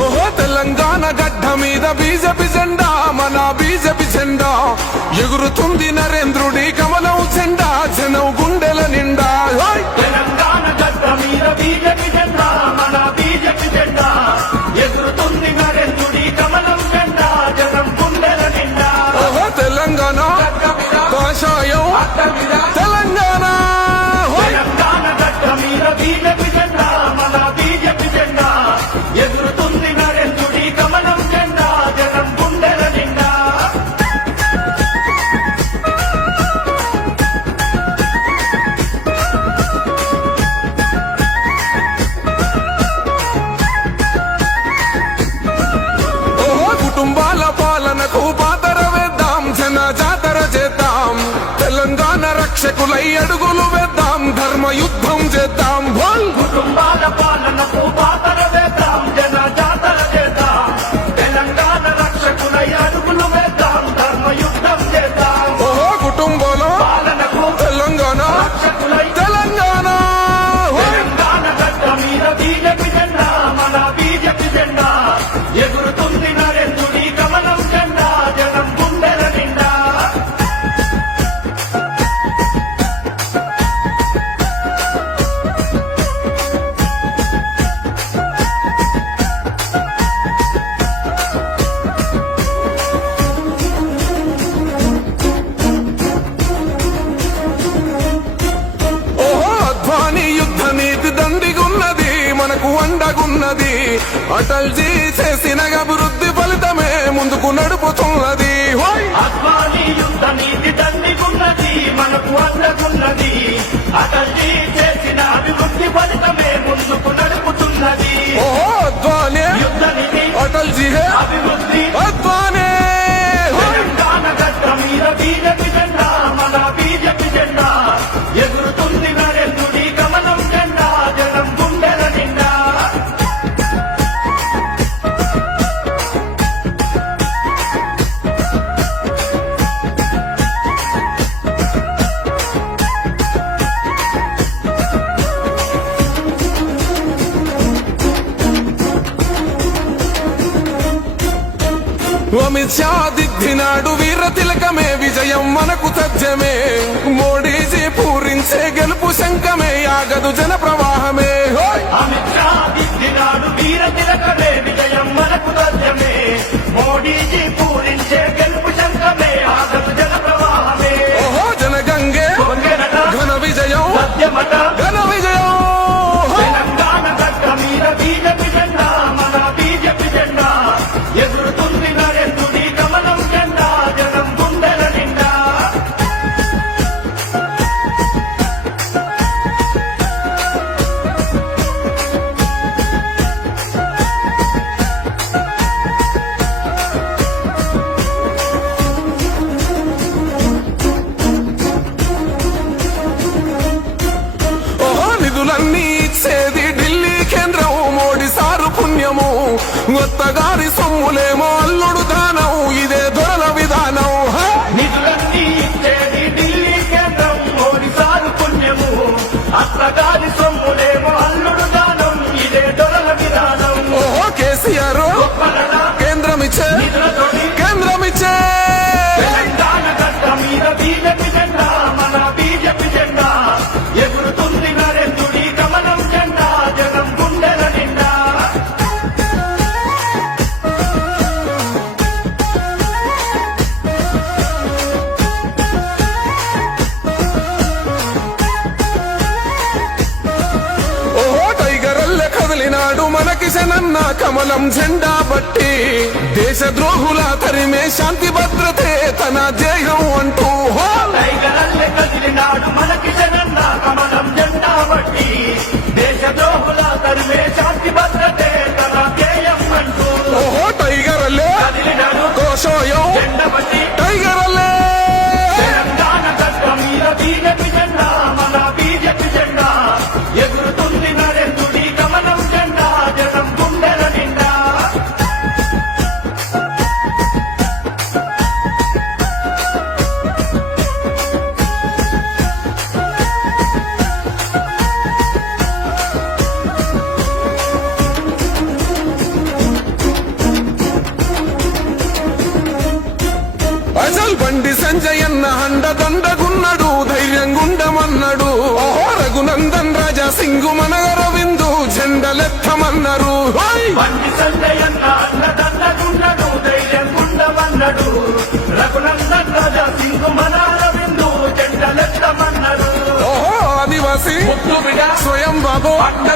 ఓహో తెలంగాణ గడ్డ మీద బీజేపీ జెండా, మన బీజేపీ జెండా ఎగురుతుంది నరేంద్రుడి కమలం జెండా, జనం గుండెల నిండా. తెలంగాణ గడ్డ మీద బీజేపీ జెండా, మన బీజేపీ జెండా ఎగురుతుంది నరేంద్రుడి కమలం జెండా, జనం గుండెల నిండా. ఓహో తెలంగాణ కాషాయం తెలంగాణ. తెలంగాణ గడ్డ మీద బీజేపీ జెండా, మన బీజేపీ జెండా ఎగురుతుంది నరేంద్రుడి కమలం జెండా, జనం గుండెల నిండా. ఓహో కుటుంబాల పాలనకు పాతర వేద్దాం, జన జాతర చేద్దాం, తెలంగాణ రక్షకులై అడుగులు వేద్దాం, ధర్మ యుద్ధం చేద్దాం. కుటుంబాల పాలనకు పాతర వేద్దాం, జన జాతర చేద్దాం, తెలంగాణ రక్షకులై అడుగులు వేద్దాం, ధర్మ యుద్ధం చేద్దాం. ఓహో కుటుంబాల పాలనకు తెలంగాణ రక్షకులై తెలంగాణ. తెలంగాణ గడ్డ మీద బీజేపీ జెండా, మన బీజేపీ జెండా ఎగురుతుంది నరేంద్రుడి కమలం జెండా, జనం గుండెల నిండా. ఓహో అద్వానీ యుద్ధ నీతి దండిగున్నది, మనకు అండగున్నది, అటల్జీ చేసిన అభివృద్ధి ఫలితమే ముందుకు నడుపుతున్నది. అద్వానీ యుద్ధ నీతి దండిగున్నది, మనకు అండగున్నది, అటల్జీ చేసిన అభివృద్ధి ఫలితమే ముందుకు నడుపుతున్నది. ఓహో అద్వానీ యుద్ధ నీతి అటల్జీ అభివృద్ధి అద్వానీ. తెలంగాణ గడ్డ మీద బీజేపీ జెండా, మన బీజేపీ జెండా ఎగురుతుంది నరేంద్రుడి కమలం జెండా, జనం గుండెల నిండా. అమిత్ షా దిద్దినాడు వీర తిలకమే, విజయం మనకు తథ్యమే, మోడీజీ పూరించే గెలుపు శంఖమే, ఆగదు జన ప్రవాహమే. అమిత్ షా దిద్దినాడు వీర తిలకమే, విజయం మనకు తథ్యమే, మోడీజీ పూరించే గెలుపు శంఖమే, ఆగదు జన ప్రవాహమే. ఓహో జనగంగే పొంగెనట ఘన విజయం, సత్యమట ఘన విజయం. తెలంగాణ గడ్డ మీద బీజేపీ జెండా, మన బీజేపీ జెండా ఎగురుతుంది నరేంద్రుడి కమలం జెండా, జనం గుండెల నిండా. ఓహో నిధులన్నీ ఇచ్చేది ఢిల్లీ కేంద్రం, మోడీ సారు పుణ్యము, కొత్తగారి సొమ్ములేమో అల్లుడు దానం, ఇదే దొరల విధానం. నిధులన్నీ ఇచ్చేది ఢిల్లీ కేంద్రం, మోడీ సారు పుణ్యము, అత్తగారి సొమ్ములేమో అల్లుడు దానం, ఇదే దొరల విధానం. ఓహో కేసీఆర్ గొప్పలట కేంద్రం ఇచ్చే, నిధులతోటి కేంద్రం ఇచ్చే. తెలంగాణ గడ్డ మీద బీజేపీ జెండా, మన బీజేపీ జెండా ఎగురుతుంది నరేంద్రుడి కమలం జెండా, జనం గుండెల నిండా. ఓహో టైగరల్లె కదిలినాడు మన కిషనన్న కమలం జెండా బట్టి, దేశద్రోహుల తరిమే శాంతి భద్రతే తన ధ్యేయం అంటూ. టైగరల్లె కదిలినాడు మనకి జగన్న కమలం జెండా బట్టి, దేశద్రోహుల తరిమే శాంతి భద్రతే తన ధ్యేయం అంటూ. ఓహో టైగరల్లె కదిలినాడు కోశోయం జెండా బట్టి, టైగరల్లె. తెలంగాణ గడ్డ మీద బీజేపీ జెండా, మన బీజేపీ జెండా ఎగురుతుంది నరేంద్రుడి కమలం జెండా, జనం గుండెల నిండా. సంజయన్న అండదండగున్నాడు ధైర్యంగుండమన్నాడు ఓహో రఘునందన్ రాజా సింగు మనగరవిందు జెండలెత్తమన్నారు హోయ్! బండి సంజయన్న అన్నదండగుండడు ధైర్యం గుండమన్నడు రఘునందన్ రాజా సింగు మనారవిందు జెండలెత్తమన్నారు ఓహో ఆదివాసి ముద్దు బిడ్డ స్వయం బాబు అడ్డ